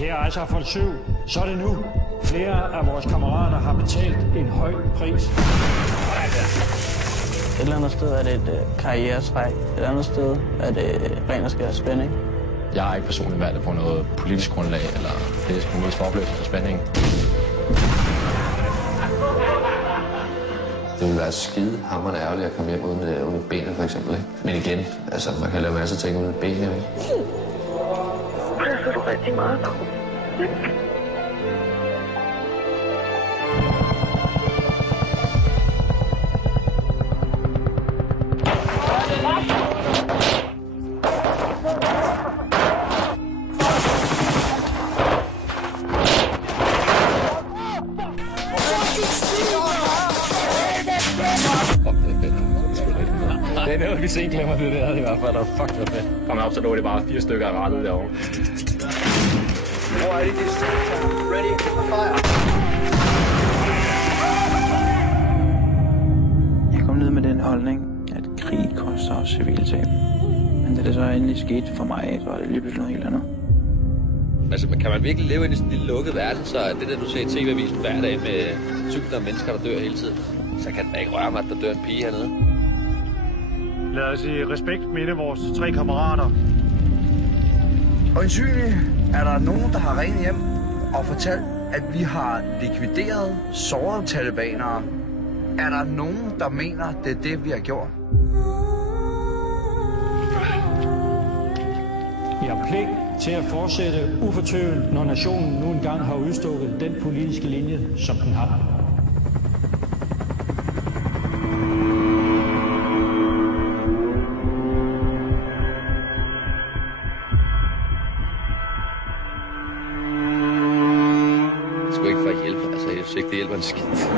Kære Eidsarfolk 7, så er det nu. Flere af vores kammerater har betalt en høj pris. Et eller andet sted er det et karrieretræk. Et andet sted er det ren og skær spænding. Jeg har ikke personligt valgt på noget politisk grundlag, eller det er sgu mest for opløsning og spænding. Det ville være skide hammerende ærgerligt at komme hjem uden benet, for eksempel. Ikke? Men igen, altså, man kan lave masser af ting uden benet, ikke? Presser du rigtig meget på? Det er noget, vi sen glemmer det der i hvert fald, og fuck det fedt. Kommer op, så lå det bare 4 stykker af rettet derovre. Hvor er det, ready for fire? Jeg kom ned med den holdning, at krig koster os civiltab. Men da det så endelig skete for mig, så var det lige pludselig noget helt andet. Altså, kan man virkelig leve i sådan en lille lukket verden, så det der, du ser i TV-avisen hver dag med tusinder af mennesker, der dør hele tiden, så kan den ikke røre mig, at der dør en pige hernede. Lad os i respekt minde vores 3 kammerater. Øjensynligt er der nogen, der har ringet hjem og fortalt, at vi har likvideret sårede talibanere. Er der nogen, der mener, det er det, vi har gjort? Vi har pligt til at fortsætte ufortøvet, når nationen nu engang har udstukket den politiske linje, som den har. Det skulle ikke for at hjælpe. Altså, jeg synes ikke, det hjælper en skidt.